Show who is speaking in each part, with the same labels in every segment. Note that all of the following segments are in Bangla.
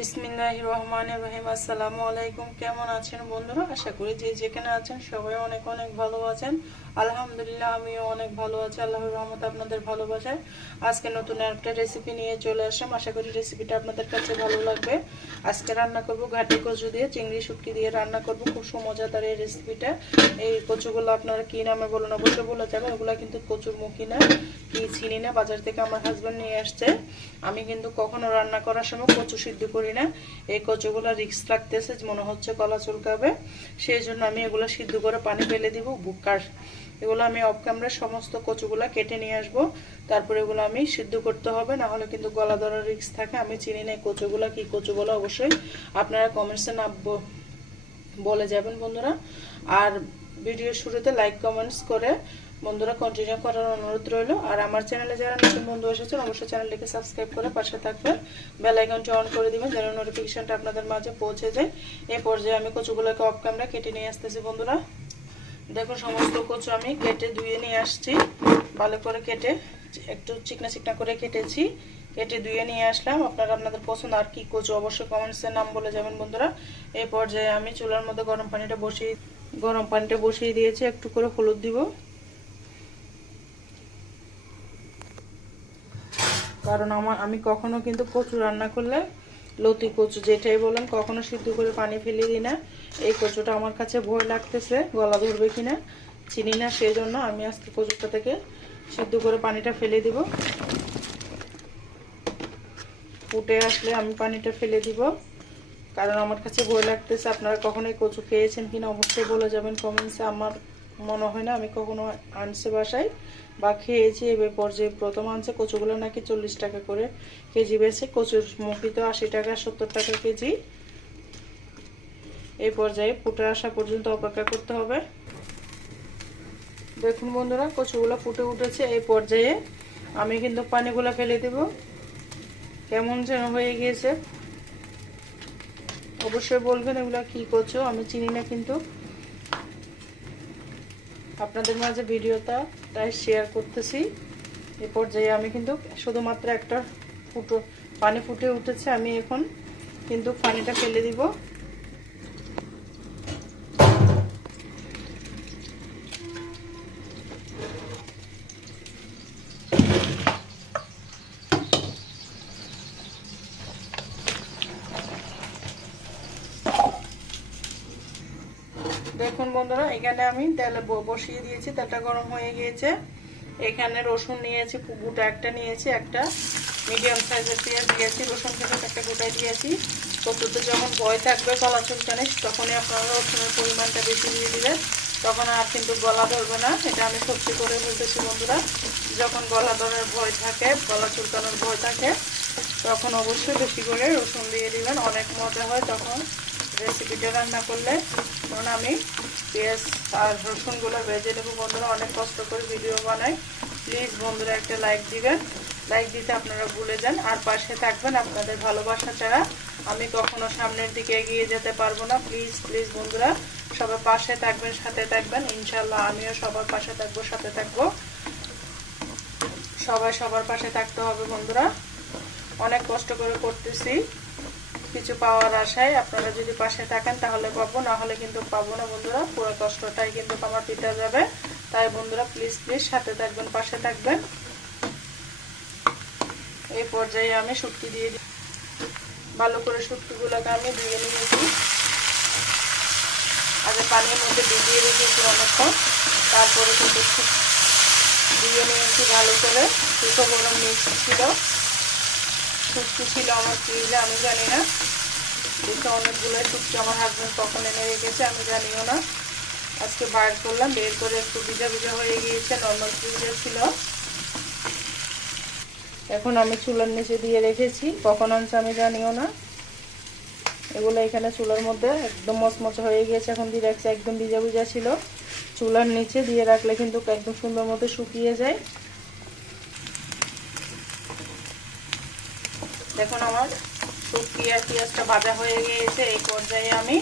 Speaker 1: বিসমিল্লাহ রহমান রহিম আসসালামু আলাইকুম। কেমন আছেন বন্ধুরা? আশা করি যে যেখানে আছেন সবাই অনেক অনেক ভালো আছেন। আলহামদুলিল্লাহ, আমিও অনেক ভালো আছি। আল্লাহর রহমত আপনাদের ভালোবাসায়। আজকে নতুন একটা রেসিপি নিয়ে চলে আসলাম। আশা করি রেসিপিটা আপনাদের কাছে ভালো লাগবে। আজকে রান্না করব ঘাটি কচু দিয়ে, চিংড়ি, শুটকি দিয়ে রান্না করব। খুব মজাদার এই রেসিপিটা এই কচুগুলো আপনারা কী নামে বলুন অবশ্যই বলে যাবে। ওগুলো কিন্তু কচুর মুখী না, কি চিনি না, বাজার থেকে আমার হাজব্যান্ড নিয়ে আসছে। আমি কিন্তু কখনো রান্না করার সময় কচু সিদ্ধ করি না। এই কচুগুলো রিক্স লাগতেছে মনে হচ্ছে কলা চুলকাবে। সেই জন্য আমি এগুলো সিদ্ধ করে পানি ফেলে দিব, বুকার। এগুলো আমি অফ ক্যামেরা সমস্ত কচুগুলো কেটে নিয়ে আসব। তারপরে এগুলো আমি সিদ্ধ করতে হবে না হলে কিন্তু গলা ধরার রিক্স থাকে। আমি চিনি না কচুগুলো, কি কচুগুলো অবশ্যই আপনারা কমেন্টসে না বলে যাবেন বন্ধুরা। আর ভিডিও শুরুতে লাইক কমেন্টস করে বন্ধুরা কন্টিনিউ করার অনুরোধ রইল। আর আমার চ্যানেলে যারা নতুন বন্ধু এসেছেন, অবশ্যই চ্যানেলটিকে সাবস্ক্রাইব করে পাশে থাকবেন। বেল আইকনটি অন করে দিবেন, যেন নোটিফিকেশনটা আপনাদের মাঝে পৌঁছে যায়। এই পর্যায়ে আমি কচুগুলোকে অফ ক্যামেরা কেটে নিয়ে আসতেছি বন্ধুরা। দেখো সমস্ত কচু আমি কেটে ধুয়ে নিয়ে আসছি। ভালো করে কেটে, একটু চিকনা চিকনা করে কেটেছি। কেটে ধুয়ে নিয়ে আসলাম। আপনারা আপনাদের পছন্দ, আর কি কচু, অবশ্যই কমেন্টসের নাম বলে যাবেন বন্ধুরা। এই পর্যায়ে আমি চুলার মধ্যে গরম পানিটা বসিয়ে, গরম পানিটা বসিয়ে দিয়েছি। একটু করে হলুদ দিব। কারণ আমার, আমি কখনো কিন্তু কচু রান্না করলে লতি কচু যেটাই বলেন, কখনো সিদ্ধ করে পানি ফেলে দিই না। এই কচুটা আমার কাছে ভয় লাগতেছে, গলা ধরবে কিনা চিনি না সেই জন্য আমি আজকে কচুটা থেকে সিদ্ধ করে পানিটা ফেলে দিব। ফুটে আসলে আমি পানিটা ফেলে দিব, কারণ আমার কাছে ভয় লাগতেছে। আপনারা কখনোই কচু খেয়েছেন কিনা অবশ্যই বলে যাবেন কমেন্টসে। আমার মনে হয় না, আমি কখনো আনছে বাসায়। বা খেয়েছি এবার পর্যায়ে। প্রথম আনছে কচুগুলো নাকি চল্লিশ টাকা করে কেজি বেছে কচুর মুখি তো আশি টাকা, সত্তর টাকা কেজি। এই পর্যায়ে ফুটে আসা পর্যন্ত অপেক্ষা করতে হবে। দেখুন বন্ধুরা, কচুগুলো ফুটে উঠেছে। এই পর্যায়ে আমি কিন্তু পানিগুলো ফেলে দেব। কেমন যেন হয়ে গিয়েছে। অবশ্যই বলবেন এগুলো কি করছ আমি চিনি না কিন্তু। আপনাদের মাঝে ভিডিওটা তাই শেয়ার করতেছি। এ পর্যায়ে আমি কিন্তু শুধুমাত্র একটা ফুটো পানি ফুটে উঠেছে, আমি এখন কিন্তু পানিটা ফেলে দিব। দেখুন বন্ধুরা, এখানে আমি তেলে বসিয়ে দিয়েছি, তেলটা গরম হয়ে গিয়েছে। এখানে রসুন নিয়েছি গোটা একটা নিয়েছি, একটা। মিডিয়াম সাইজের পেঁয়াজ দিয়েছি, রসুন খেতে একটা গোটায় দিয়েছি। কততে যখন ভয় থাকবে গলা চুলকানে তখনই আপনারা রসুনের পরিমাণটা বেশি দিয়ে দিবেন। তখন আর কিন্তু গলা ধরবে না, এটা আমি সত্যি করে বলতেছি বন্ধুরা। যখন গলা ধরার ভয় থাকে, গলা চুলকানোর ভয় থাকে, তখন অবশ্যই বেশি করে রসুন দিয়ে দিবেন। অনেক মজা হয় তখন রেসিপিটা রান্না করলে। কারণ আমি পেঁয়াজ আর রসুনগুলো ভেজে নেব। বন্ধুরা অনেক কষ্ট করে ভিডিও বানাই। প্লিজ বন্ধুরা একটা লাইক দিবেন। লাইক দিতে আপনারা ভুলে যান। আর পাশে থাকবেন আপনাদের ভালোবাসা ছাড়া। আমি কখনো সামনের দিকে এগিয়ে যেতে পারব না। প্লিজ প্লিজ বন্ধুরা সবার পাশে থাকবেন, সাথে থাকবেন। ইনশাল্লাহ আমিও সবার পাশে থাকব, সাথে থাকব। সবাই সবার পাশে থাকতে হবে বন্ধুরা। অনেক কষ্ট করে করতেছি। কিছু পাওয়ার আশায় আপনারা যদি পাশে থাকেন তাহলে পাবো, না হলে কিন্তু পাবো না বন্ধুরা। পুরো কষ্টটাই কিন্তু আমার পিতা যাবে। তাই বন্ধুরা প্লিজ প্লিজ সাথে থাকবেন, পাশে থাকবেন। এই পর্যায়ে আমি শুটকি দিয়ে দিই ভালো করে শুটকিগুলোকে আমি ধুয়ে নিয়েছি। আগে পানির মধ্যে ভিজিয়ে রেখেছি অনেকক্ষণ। তারপরে কিন্তু ধুয়ে নিয়েছি ভালো করে। দুটো গরম মিক্স ছিল। শুটকি ছিল আমার ফ্রিজে আমি জানি না। দেখে অনেকগুলো শুটকি আমার হাজব্যান্ড কখন এনে রেখেছে, আমি জানিও না। আজকে বাইর করলাম, বের করে একটু ভিজা ভিজা হয়ে গিয়েছে নর্মাল ফ্রিজে ছিল। এখন আমি চুলার নিচে দিয়ে রেখেছি, কখন আনছে আমি জানিও না। এগুলো এখানে চুলার মধ্যে একদম মচমচে হয়ে গিয়েছে, এখন দিয়ে রাখছি একদম ভিজা ভিজা ছিল। চুলার নিচে দিয়ে রাখলে কিন্তু একদম সুন্দর মতো শুকিয়ে যায়। দেখুন আমার শুটকি আর পেঁয়াজটা ভাজা হয়ে গিয়েছে, এই পর্যায়ে আমি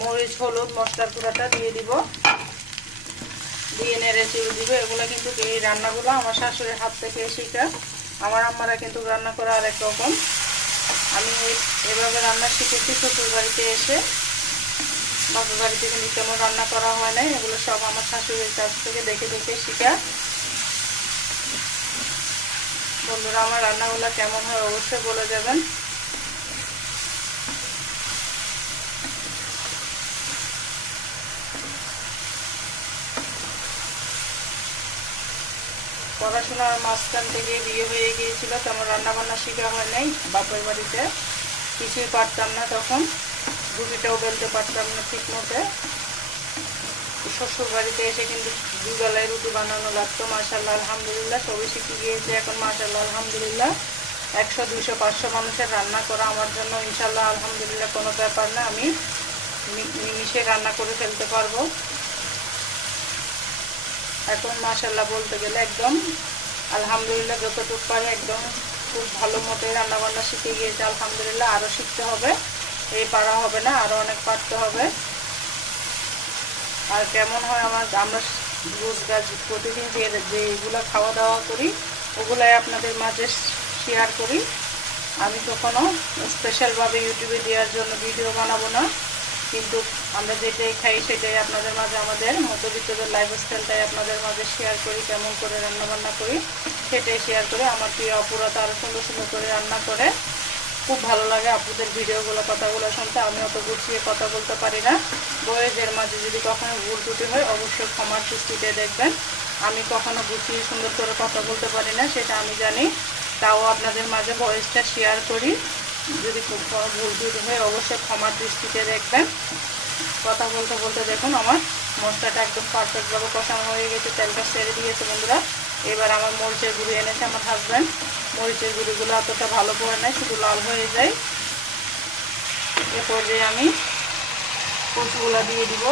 Speaker 1: মরিচ, হলুদ, মশলার গুঁড়াটা দিয়ে দিব। দিয়ে নেড়ে চেড়ে দিব। এগুলো কিন্তু এই রান্নাগুলো আমার শাশুড়ির হাত থেকে শেখা আমার আম্মারা কিন্তু রান্না করা আরেক রকম। আমি এভাবে রান্না শিখেছি, শ্বশুর বাড়িতে এসে। বাপের বাড়িতে কিন্তু তেমন রান্না করা হয় না এগুলো সব আমার শাশুড়ির কাছ থেকে দেখে দেখে শিখা। বন্ধুরা, আমার রান্নাগুলো কেমন হয় অবশ্যই বলে যাবেন পড়াশোনার মাঝখান থেকে বিয়ে হয়ে গিয়েছিল তেমন রান্না বান্না শেখা হয় নাই বাপের বাড়িতে। কিছুই পারতাম না তখন, রুটিটাও বেলতে পারতাম না ঠিক মতে শ্বশুর বাড়িতে এসে কিন্তু দুবেলায় রুটি বানানো লাগতো মাসাল্লাহ আলহামদুলিল্লাহ, সবই শিখে গিয়েছে এখন মাসাল্লাহ আলহামদুলিল্লাহ। একশো, দুইশো, পাঁচশো মানুষের রান্না করা আমার জন্য ইনশাল্লাহ আলহামদুলিল্লাহ, কোনো ব্যাপার না, আমি নিমিশে রান্না করে ফেলতে পারব। এখন মাসাল্লাহ বলতে গেলে একদম, আলহামদুলিল্লাহ, যতটুকু পারে একদম খুব ভালো মতো রান্নাবান্না শিখে গিয়েছে, আলহামদুলিল্লাহ আরও শিখতে হবে। এই পারা হবে না আরও অনেক পারতে হবে। আর কেমন হয় আমার আমরা রোজ গাছ প্রতিদিন যে যেগুলো খাওয়া দাওয়া করি, ওগুলাই আপনাদের মাঝে শেয়ার করি। আমি কখনো স্পেশালভাবে ইউটিউবে দেওয়ার জন্য ভিডিও বানাবো না, কিন্তু আমরা যেটাই খাই সেটাই আপনাদের মাঝে, আমাদের মধ্যবিত্তদের লাইফস্টাইলটাই আপনাদের মাঝে শেয়ার করি, কেমন করে রান্নাবান্না করি, সেটাই শেয়ার করে আমার প্রিয় অপুরা তো আরও সুন্দর সুন্দর করে রান্না করে। খুব ভালো লাগে আপুদের ভিডিওগুলো, কথাগুলো শুনতে। আমি অত গুছিয়ে কথা বলতে পারি না। বয়েজের মাঝে যদি কখনো ভুল ত্রুটি হয়, অবশ্যই ক্ষমার দৃষ্টিতে দেখবেন। আমি কখনো গুছিয়ে সুন্দর করে কথা বলতে পারি না, সেটা আমি জানি। তাও আপনাদের মাঝে ভয়েসটা শেয়ার করি। যদি ভুল ত্রুটি হয়, অবশ্যই ক্ষমার দৃষ্টিতে দেখবেন। কথা বলতে বলতে দেখুন, আমার মশলাটা একদম পারফেক্টভাবে কষানো হয়ে গেছে। তেলটা সেরে দিয়েছে বন্ধুরা। এবার আমার মরিচের গুঁড়ি এনেছে আমার হাজব্যান্ড মরিচের গুঁড়িগুলো অতটা ভালো করে নেয় শুধু লাল হয়ে যায়। এ পর্যায়ে আমি কচুগুলো দিয়ে দিব।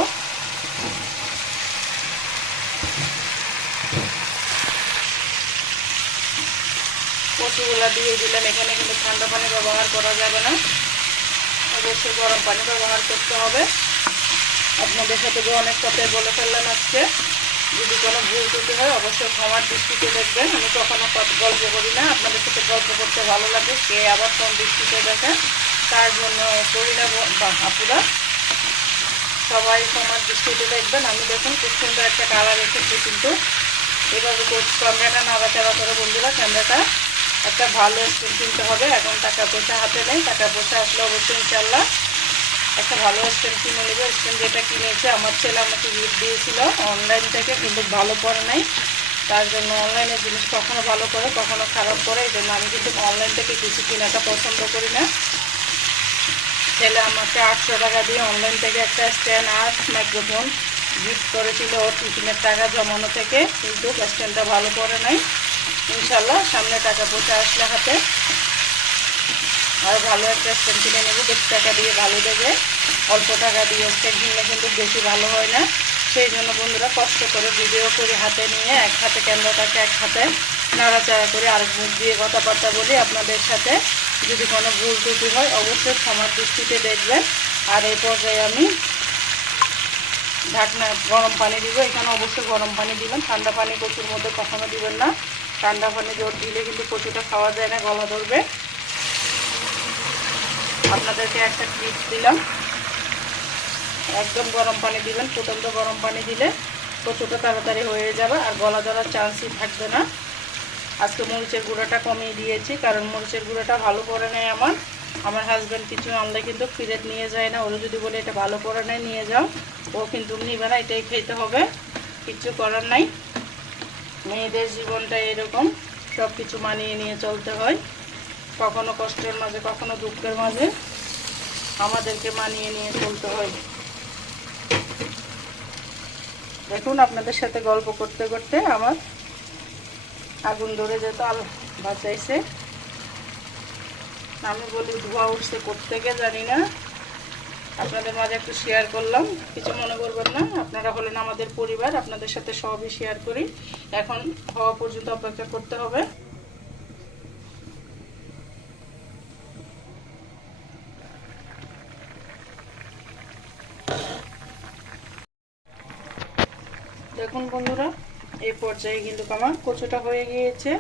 Speaker 1: কচুগুলো দিয়ে দিলাম, এখানে কিন্তু ঠান্ডা পানি ব্যবহার করা যাবে না। অবশ্যই গরম পানি ব্যবহার করতে হবে। আপনাদের সাথে অনেক কথাই বলে ফেললাম আজকে। যদি কোনো ভুল ত্রুটি হয়, অবশ্যই ক্ষমার দৃষ্টিতে দেখবেন। আমি কখনো গল্প করি না। আপনাদের সাথে গল্প করতে ভালো লাগে কে আবার কোন দৃষ্টিতে দেখেন। তার জন্য করি না আপুরা। সবাই ক্ষমার দৃষ্টিতে দেখবেন। আমি দেখুন খুব সুন্দর একটা কালার এসেছে কিন্তু। এভাবে ক্যামেরাটা নাড়াচাড়া করে বন্ধুরা, ক্যামেরাটা একটা ভালো স্ক্রিন কিনতে হবে। এখন টাকা পয়সা হাতে নেই। টাকা পয়সা আসলে অবশ্যই ইনশাল্লাহ একটা ভালো স্ট্যান্ড কিনে নেবে স্ট্যান্ড যেটা কিনেছে, আমার ছেলে আমাকে গিফট দিয়েছিল অনলাইন থেকে, কিন্তু ভালো পড়ে নাই। তার জন্য অনলাইনের জিনিস কখনো ভালো করে কখনো খারাপ করে এই জন্য আমি কিন্তু অনলাইন থেকে কিছু কেনাটা পছন্দ করি না। ছেলে আমাকে আটশো টাকা দিয়ে অনলাইন থেকে একটা স্ট্যান্ড আর মাইক্রোফোন গিফট করেছিল, ওর টিফিনের টাকা জমানো থেকে, কিন্তু স্ট্যান্ডটা ভালো করে নাই। ইনশাল্লাহ সামনে টাকা পয়সা আসলে হাতে। আর ভালো একটা স্ট্যান্ড কিনে নেব বেশি টাকা দিয়ে ভালো দেবে। অল্প টাকা দিয়ে স্ট্যান্ড কিনলে কিন্তু বেশি ভালো হয় না। সেই জন্য বন্ধুরা কষ্ট করে ভিডিও করে হাতে নিয়ে এক হাতে ক্যামেরাটাকে এক হাতে নাড়াচাড়া করে আর মুখ দিয়ে কথাবার্তা বলি আপনাদের সাথে। যদি কোনো ভুল ত্রুটি হয়, অবশ্যই ক্ষমার দৃষ্টিতে দেখবেন। আর এই পর্যায়ে আমি ঢাকনা গরম পানি দিব। এখানে অবশ্যই গরম পানি দিবেন। ঠান্ডা পানি কচুর মধ্যে কখনো দিবেন না। ঠান্ডা পানি জোর দিলে কিন্তু কচুটা খাওয়া যায় না, গলা ধরবে। আপনাদেরকে একটা টিপস দিলাম। একদম গরম পানি দিবেন ফুটন্ত গরম পানি দিলে কচুটা তাড়াতাড়ি হয়ে যাবে আর গলা ধরার চান্সই থাকবে না। আজকে মরিচের গুঁড়োটা কমিয়ে দিয়েছি, কারণ মরিচের গুঁড়োটা ভালো করে নেয় আমার। আমার হাজব্যান্ড কিছু আনলে কিন্তু ফিরেট নিয়ে যায় না ওরা যদি বলে এটা ভালো করে নেয় নিয়ে যাও। ও কিন্তু নিবে না, এটাই খেতে হবে। কিচ্ছু করার নাই। মেয়েদের জীবনটা এরকম সব কিছু মানিয়ে নিয়ে চলতে হয়। কখনো কষ্টের মাঝে, কখনো দুঃখের মাঝে আমাদেরকে মানিয়ে নিয়ে চলতে হয়। দেখুন, আপনাদের সাথে গল্প করতে করতে আমার আগুন ধরে যেত, আল বাঁচাইছে। আমি বলি, ধোয়া উঠছে কোথেকে জানি না। আপনাদের মাঝে একটু শেয়ার করলাম। কিছু মনে করবেন না, আপনারা হলেন আমাদের পরিবার, আপনাদের সাথে সবই শেয়ার করি। এখন হওয়া পর্যন্ত অপেক্ষা করতে হবে। দেখুন বন্ধুরা, এই পর্যায়ে কিন্তু আমার কচুটা হয়ে গিয়েছে।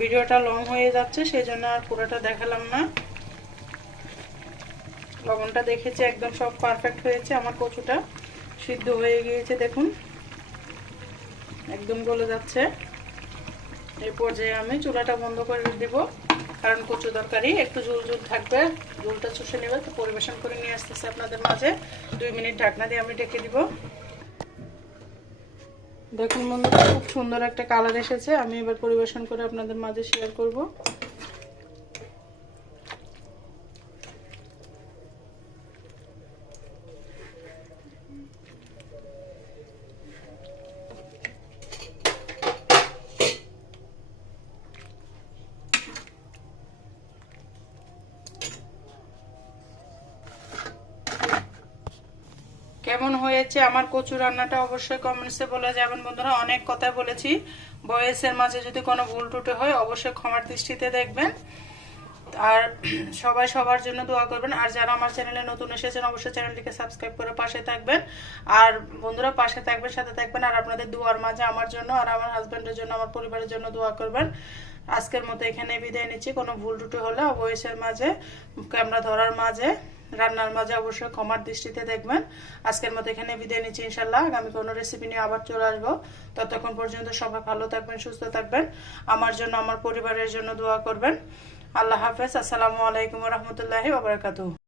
Speaker 1: ভিডিওটা লং হয়ে যাচ্ছে সেই জন্য আর পুরোটা দেখালাম না। লবণটা দেখেছি, একদম সব পারফেক্ট হয়েছে আমার কচুটা। সিদ্ধ হয়ে গিয়েছে, দেখুন। একদম গলে যাচ্ছে। এই পর্যায়ে আমি চুলাটা বন্ধ করে দিব, কারণ কচু তরকারি একটু ঝুল ঝুল থাকবে, ঝুলটা চুষে নেবে, তো পরিবেশন করে নিয়ে আসতেছে আপনাদের মাঝে। দুই মিনিট ঢাকনা দিয়ে আমি ডেকে দিব। দেখুন বন্ধুরা, খুব সুন্দর একটা কালার এসেছে। আমি এবার পরিবেশন করে আপনাদের মাঝে শেয়ার করব। কেমন হয়েছে, আমার কচু রান্নাটা অবশ্যই কমেন্টসে বলে যাবেন বন্ধুরা। অনেক কথা বলেছি। বয়সের মাঝে যদি কোনো ভুল টুটে হয়, অবশ্যই ক্ষমার দৃষ্টিতে দেখবেন। আর সবাই সবার জন্য দোয়া করবেন। আর যারা আমার চ্যানেলে নতুন এসেছেন, অবশ্যই চ্যানেলটিকে সাবস্ক্রাইব করে পাশে থাকবেন। আর বন্ধুরা, পাশে থাকবেন, সাথে থাকবেন। আর আপনাদের দোয়ার মাঝে আমার জন্য আর আমার হাজব্যান্ডের জন্য, আমার পরিবারের জন্য দোয়া করবেন। আজকের মতো এখানে বিদায় নিচ্ছি। কোনো ভুল টুটে হলে বয়সের মাঝে, ক্যামেরা ধরার মাঝে। রান্নার মাঝে অবশ্যই কমার দৃষ্টিতে দেখবেন। আজকের মতো এখানে বিদায় নিচ্ছি ইনশাল্লাহ আগামী কোনো রেসিপি নিয়ে আবার চলে আসব। ততক্ষণ পর্যন্ত সবাই ভালো থাকবেন, সুস্থ থাকবেন। আমার জন্য, আমার পরিবারের জন্য দোয়া করবেন। আল্লাহ হাফেজ। আসসালামু আলাইকুম রহমতুল্লাহি ওবরাকাতু